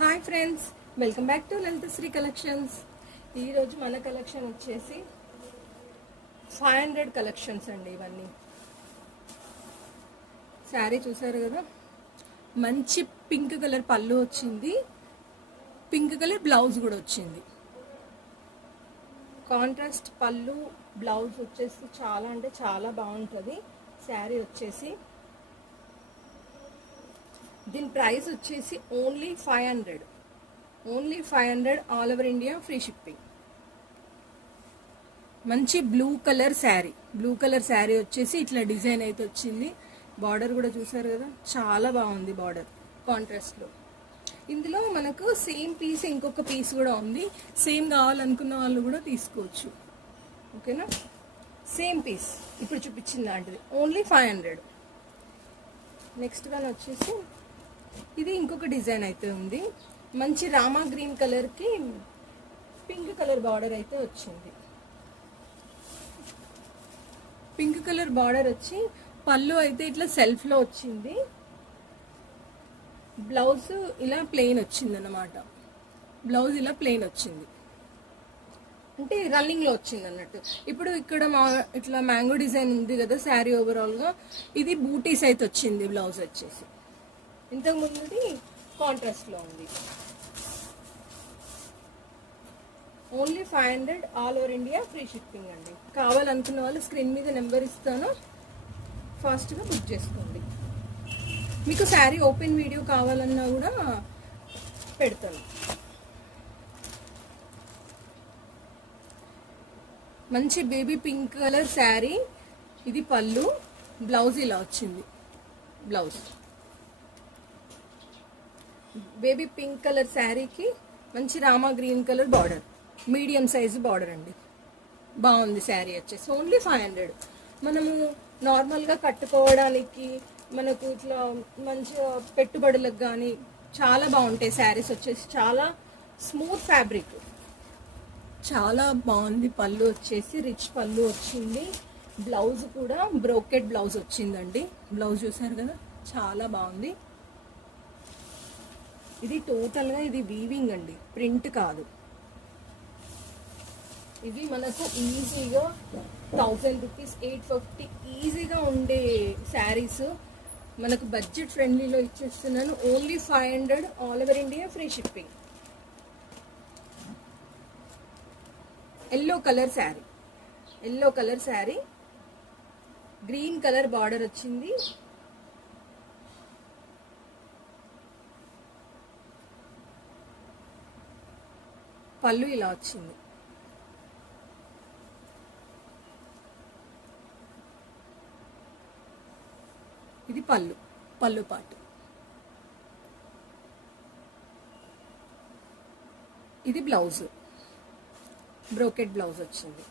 Hi friends welcome back to Lalithasri collections ఈరోజు మన collection వచ్చేసి ఫైవ్ హండ్రెడ్ కలెక్షన్స్ అండి ఇవన్నీ. శారీ చూసారు కదా? మంచి పింక్ కలర్ పళ్ళు వచ్చింది. పింక్ కలర్ బ్లౌజ్ కూడా వచ్చింది. కాంట్రాస్ట్ పళ్ళు బ్లౌజ్ వచ్చేసి చాలా అంటే చాలా బాగుంటుంది. శారీ వచ్చేసి దీని ప్రైస్ వచ్చేసి only five hundred. Only five hundred all over India free shipping. మంచి blue colour sari. Blue colour sari వచ్చేసి ఇట్లా డిజైన్ అయితే వచ్చింది. బార్డర్ కూడా చూసారు కదా? చాలా బాగుంది బార్డర్ కాంట్రాస్ట్లో. ఇందులో మనకు సేమ్ పీస్ ఇంకొక పీస్ కూడా ఉంది. సేమ్ కావాలనుకున్న వాళ్ళు కూడా తీసుకోవచ్చు. ఓకేనా? Same piece. ఇప్పుడు చూపించిన లాంటిది. Only five hundred. Next one వచ్చేసి ఇది ఇంకొక డిజైన్ అయితే ఉంది. మంచి రామా గ్రీన్ కలర్కి పింక్ కలర్ బార్డర్ అయితే వచ్చింది. పింక్ కలర్ బార్డర్ వచ్చి పళ్ళు అయితే ఇట్లా సెల్ఫ్లో వచ్చింది. బ్లౌజ్ ఇలా ప్లెయిన్ వచ్చింది అన్నమాట బ్లౌజ్ ఇలా ప్లెయిన్ వచ్చింది. అంటే రన్నింగ్లో వచ్చింది అన్నట్టు. ఇప్పుడు ఇక్కడ మా ఇట్లా మ్యాంగో డిజైన్ ఉంది కదా శారీ ఓవరాల్గా ఇది బూటీస్ అయితే వచ్చింది బ్లౌజ్ వచ్చేసి. ఇంతకు ముందుది కాంట్రాస్ట్లో ఉంది. Only five hundred all over India free shipping అండి. కావాలనుకున్న వాళ్ళు స్క్రీన్ మీద నెంబర్ ఇస్తాను. ఫాస్ట్గా బుక్ చేసుకోండి. మీకు శారీ ఓపెన్ వీడియో కావాలన్నా కూడా పెడతాను. మంచి బేబీ పింక్ కలర్ శారీ. ఇది పళ్ళు బ్లౌజ్ ఇలా వచ్చింది. బ్లౌజ్. బేబీ పింక్ కలర్ శారీకి మంచి Rama green colour border. Medium size border అండి. బాగుంది శారీ వచ్చేసి. Only five hundred. మనము నార్మల్గా కట్టుకోవడానికి మనకు ఇట్లా మంచిగా పెట్టుబడులకు కానీ చాలా బాగుంటాయి శారీస్ వచ్చేసి. చాలా స్మూత్ ఫ్యాబ్రిక్. చాలా బాగుంది పళ్ళు వచ్చేసి. రిచ్ పళ్ళు వచ్చింది. బ్లౌజ్ కూడా బ్రోకెట్ బ్లౌజ్ వచ్చిందండి. బ్లౌజ్ చూసారు కదా? చాలా బాగుంది. ఇది టోటల్గా ఇది వీవింగ్ అండి ప్రింట్ కాదు. ఇవి మనకు ఈజీగా థౌజండ్ రూపీస్ ఎయిట్ ఫిఫ్టీ ఈజీగా ఉండే శారీస్ మనకు బడ్జెట్ ఫ్రెండ్లీలో ఇచ్చేస్తున్నాను. Only five hundred all over India free shipping yellow colour sari yellow colour sari green colour border వచ్చింది. పళ్ళు ఇలా వచ్చింది. ఇది పళ్ళు పళ్ళు పాటు. ఇది బ్లౌజ్. బ్రోకెట్ బ్లౌజ్ వచ్చింది.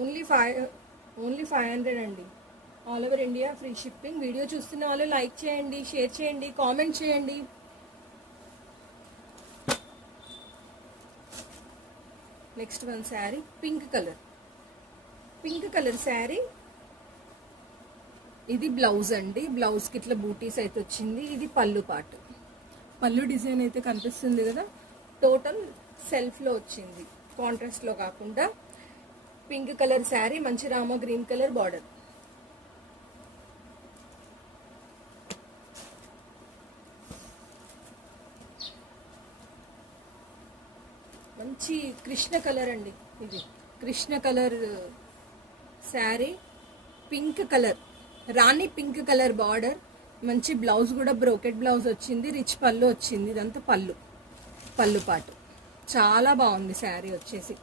Only five only five hundred అండి. All over India free shipping. Video చూస్తున్న వాళ్ళు లైక్ చేయండి షేర్ చేయండి కామెంట్ చేయండి. Next one sari pink colour pink colour sari ఇది బ్లౌజ్ అండి. బ్లౌజ్కి ఇట్లా బూటీస్ అయితే వచ్చింది. ఇది పళ్ళు పాటు పళ్ళు డిజైన్ అయితే కనిపిస్తుంది కదా? టోటల్ సెల్ఫ్లో వచ్చింది. కాంట్రాస్ట్లో కాకుండా పింక్ కలర్ శారీ మంచి రామ గ్రీన్ కలర్ బార్డర్ మంచి కృష్ణ కలర్ అండి ఇది. Krishna colour sari. Pink colour. Rani pink colour border. మంచి బ్లౌజ్ కూడా బ్రోకెట్ బ్లౌజ్ వచ్చింది. రిచ్ పళ్ళు వచ్చింది. ఇదంతా పళ్ళు. పళ్ళు పాటు. చాలా బాగుంది శారీ వచ్చేసి.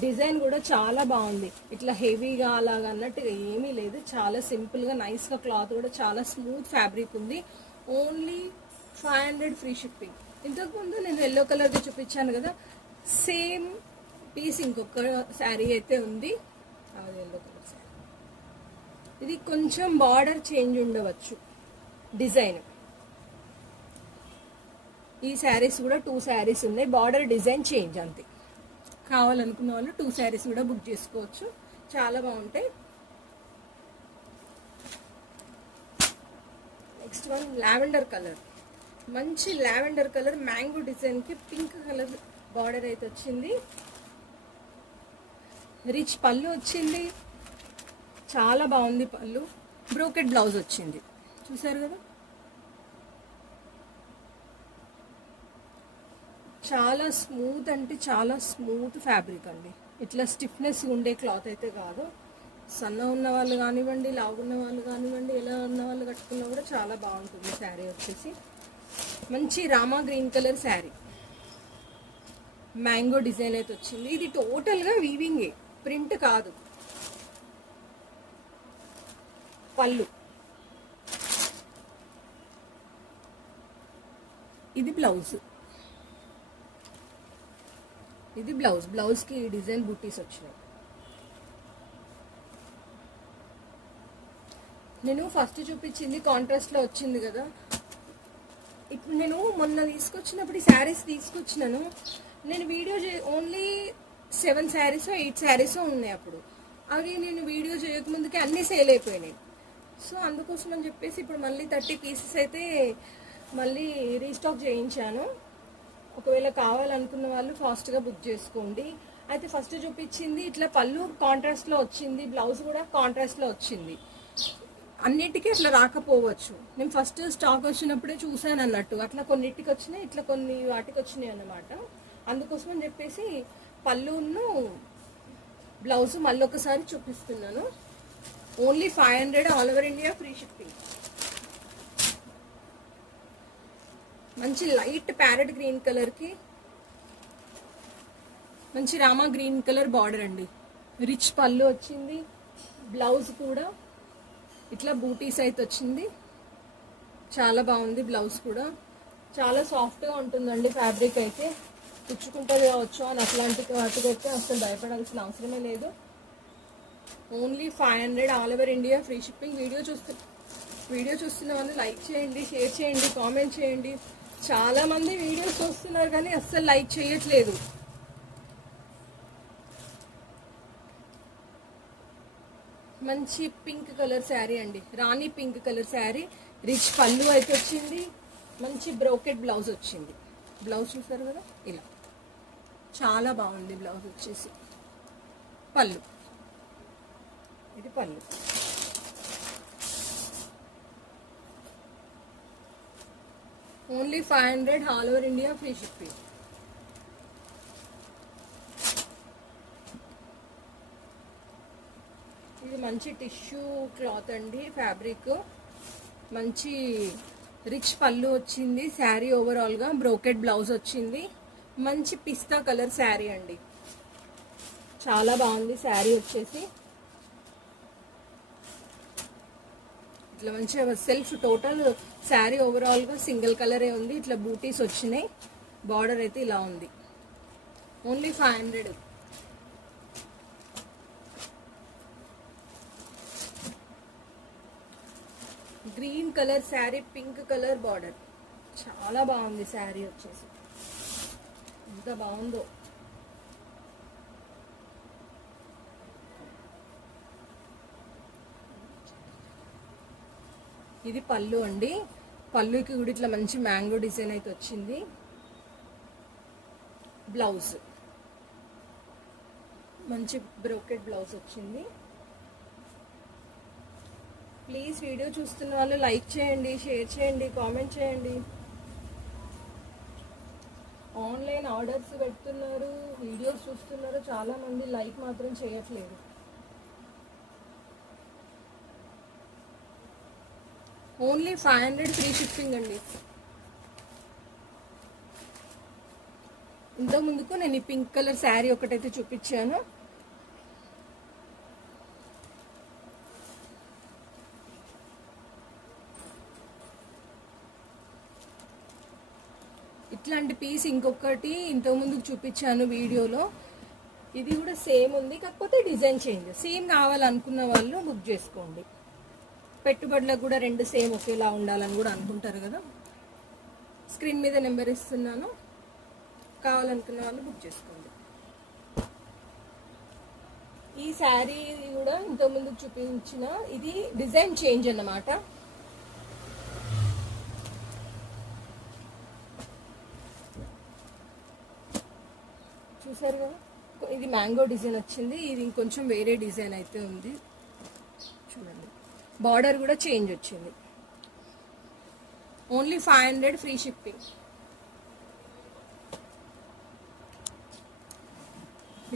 డిజైన్ కూడా చాలా బాగుంది. ఇట్లా హెవీగా అలాగా అన్నట్టుగా ఏమీ లేదు. చాలా సింపుల్గా నైస్గా క్లాత్ కూడా చాలా స్మూత్ ఫ్యాబ్రిక్ ఉంది. Only five hundred free shipping. ఇంతకుముందు నేను ఎల్లో కలర్ది చూపించాను కదా. సేమ్ పీస్ ఇంకొక శారీ అయితే ఉంది. అది ఎల్లో కలర్ శారీ. ఇది కొంచెం బార్డర్ చేంజ్ ఉండవచ్చు. డిజైన్ ఈ శారీస్ కూడా టూ శారీస్ ఉన్నాయి. బార్డర్ డిజైన్ చేంజ్ అంతే. కావాలనుకున్న వాళ్ళు టూ శారీస్ కూడా బుక్ చేసుకోవచ్చు. చాలా బాగుంటాయి. నెక్స్ట్ వన్ లావెండర్ కలర్ మంచి లావెండర్ కలర్ మ్యాంగో డిజైన్కి పింక్ కలర్ బార్డర్ అయితే వచ్చింది. రిచ్ పళ్ళు వచ్చింది. చాలా బాగుంది పళ్ళు. బ్రోకెట్ బ్లౌజ్ వచ్చింది. చూసారు కదా? చాలా స్మూత్ అంటే చాలా స్మూత్ ఫ్యాబ్రిక్ అండి. ఇట్లా స్టిఫ్నెస్ ఉండే క్లాత్ అయితే కాదు. సన్న ఉన్న వాళ్ళు కానివ్వండి లావు ఉన్న వాళ్ళు కానివ్వండి ఎలా ఉన్న వాళ్ళు కట్టుకున్నా కూడా చాలా బాగుంటుంది శారీ వచ్చేసి. మంచి Rama green colour sari. Mango design అయితే వచ్చింది. ఇది టోటల్గా వీవింగే ప్రింట్ కాదు. పళ్ళు. ఇది బ్లౌజ్. ఇది బ్లౌజ్. బ్లౌజ్కి డిజైన్ బుట్టీస్ వచ్చినాయి. నేను ఫస్ట్ చూపించింది కాంట్రాస్ట్లో వచ్చింది కదా. ఇప్పుడు నేను మొన్న తీసుకొచ్చినప్పుడు ఈ శారీస్ తీసుకొచ్చినాను. నేను వీడియో చే only seven saris eight saris ఉన్నాయి అప్పుడు. అవి నేను వీడియో చేయకముందుకే అన్నీ సేల్ అయిపోయినాయి. సో అందుకోసం అని చెప్పేసి ఇప్పుడు మళ్ళీ థర్టీ పీసెస్ అయితే మళ్ళీ రీస్టాక్ చేయించాను. ఒకవేళ కావాలనుకున్న వాళ్ళు ఫాస్ట్గా బుక్ చేసుకోండి. అయితే ఫస్ట్ చూపించింది ఇట్లా పళ్ళు కాంట్రాస్ట్లో వచ్చింది బ్లౌజ్ కూడా కాంట్రాస్ట్లో వచ్చింది. అన్నిటికీ అట్లా రాకపోవచ్చు. నేను ఫస్ట్ స్టాక్ వచ్చినప్పుడే చూశాను అన్నట్టు అట్లా కొన్నిటికి వచ్చినాయి ఇట్లా కొన్ని వాటికి వచ్చినాయి అన్నమాట. అందుకోసం అని చెప్పేసి పళ్ళును బ్లౌజ్ మళ్ళీ ఒకసారి చూపిస్తున్నాను. Only five hundred all over India free shipping. మంచి లైట్ ప్యారెట్ గ్రీన్ కలర్కి మంచి రామా గ్రీన్ కలర్ బార్డర్ అండి. రిచ్ పళ్ళు వచ్చింది బ్లౌజ్ కూడా ఇట్లా బూటీస్ అయితే వచ్చింది. చాలా బాగుంది బ్లౌజ్ కూడా. చాలా సాఫ్ట్గా ఉంటుందండి ఫ్యాబ్రిక్ అయితే. పుచ్చుకుంటుంది కావచ్చు అని అట్లాంటి వాటికి అయితే అసలు భయపడాల్సిన అవసరమే లేదు. Only five hundred all over India free shipping video చూస్తు వీడియో చూస్తున్న వాళ్ళు లైక్ చేయండి షేర్ చేయండి కామెంట్ చేయండి. చాలామంది వీడియోస్ చూస్తున్నారు కానీ అస్సలు లైక్ చేయట్లేదు. మంచి పింక్ కలర్ శారీ అండి. Rani pink colour sari rich పళ్ళు అయితే వచ్చింది. మంచి బ్రోకెట్ బ్లౌజ్ వచ్చింది. బ్లౌజ్ చూసారు కదా? ఇలా. చాలా బాగుంది బ్లౌజ్ వచ్చేసి. పళ్ళు. ఇది పళ్ళు. Only five hundred all over India free shipping. ఇది మంచి టిష్యూ క్లాత్ అండి ఫ్యాబ్రిక్. మంచి రిచ్ పళ్ళు వచ్చింది శారీ ఓవరాల్గా బ్రోకెట్ బ్లౌజ్ వచ్చింది. మంచి పిస్తా కలర్ శారీ అండి. చాలా బాగుంది శారీ వచ్చేసి. ఇట్లా మంచిగా సెల్ఫ్ టోటల్ శారీ ఓవరాల్గా సింగిల్ కలరే ఉంది. ఇట్లా బూటీస్ వచ్చినాయి. బార్డర్ అయితే ఇలా ఉంది. Only five hundred green colour sari pink colour border చాలా బాగుంది శారీ వచ్చేసి. ఎంత బాగుందో. ఇది పళ్ళు అండి. పళ్ళుకి కూడా ఇట్లా మంచి మ్యాంగో డిజైన్ అయితే వచ్చింది. బ్లౌజ్. మంచి బ్రోకెట్ బ్లౌజ్ వచ్చింది. ప్లీజ్ వీడియో చూస్తున్న వాళ్ళు లైక్ చేయండి షేర్ చేయండి కామెంట్ చేయండి. ఆన్లైన్ ఆర్డర్స్ పెడుతున్నారు వీడియోస్ చూస్తున్నారు చాలా మంది లైక్ మాత్రం చేయట్లేదు. Only five hundred free shipping అండి. ఇంతకు ముందుకు నేను ఈ పింక్ కలర్ శారీ ఒకటైతే చూపించాను. ఇట్లాంటి పీస్ ఇంకొకటి ఇంతకుముందు చూపించాను వీడియోలో. ఇది కూడా సేమ్ ఉంది కాకపోతే డిజైన్ చేంజ్ సేమ్ కావాలనుకున్న వాళ్ళు బుక్ చేసుకోండి. పెట్టుబడులకు కూడా రెండు సేమ్ ఒకేలా ఉండాలని కూడా అనుకుంటారు కదా. స్క్రీన్ మీద నెంబర్ ఇస్తున్నాను. కావాలనుకున్న వాళ్ళు బుక్ చేసుకోండి. ఈ శారీ కూడా ఇంతకుముందు చూపించిన ఇది డిజైన్ చేంజ్ అన్నమాట. చూసారు కదా? ఇది మ్యాంగో డిజైన్ వచ్చింది. ఇది ఇంకొంచెం వేరే డిజైన్ అయితే ఉంది. చూడండి. బార్డర్ కూడా చేంజ్ వచ్చింది. Only five hundred free shipping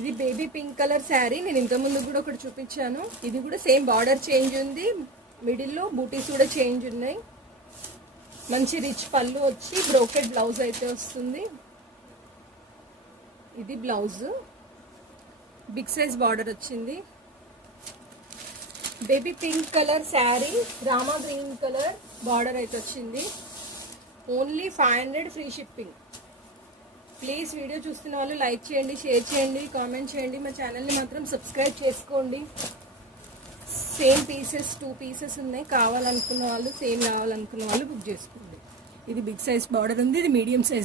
ఇది బేబీ పింక్ కలర్ శారీ నేను ఇంతకుముందు కూడా ఒకటి చూపించాను. ఇది కూడా సేమ్ బార్డర్ చేంజ్ ఉంది. మిడిల్లో బూటీస్ కూడా చేంజ్ ఉన్నాయి. మంచి రిచ్ పళ్ళు వచ్చి బ్రోకెడ్ బ్లౌజ్ అయితే వస్తుంది. ఇది బ్లౌజ్. బిగ్ సైజ్ బార్డర్ వచ్చింది. Baby pink colour sari Rama green colour border అయితే వచ్చింది. Only five hundred free shipping. Please video చూస్తున్న వాళ్ళు లైక్ చేయండి షేర్ చేయండి కామెంట్ చేయండి. మా ఛానల్ని మాత్రం సబ్స్క్రైబ్ చేసుకోండి. సేమ్ పీసెస్ టూ పీసెస్ ఉన్నాయి. కావాలనుకున్న వాళ్ళు సేమ్ కావాలనుకున్న వాళ్ళు బుక్ చేసుకోండి. ఇది బిగ్ సైజ్ బార్డర్ ఉంది ఇది మీడియం సైజ్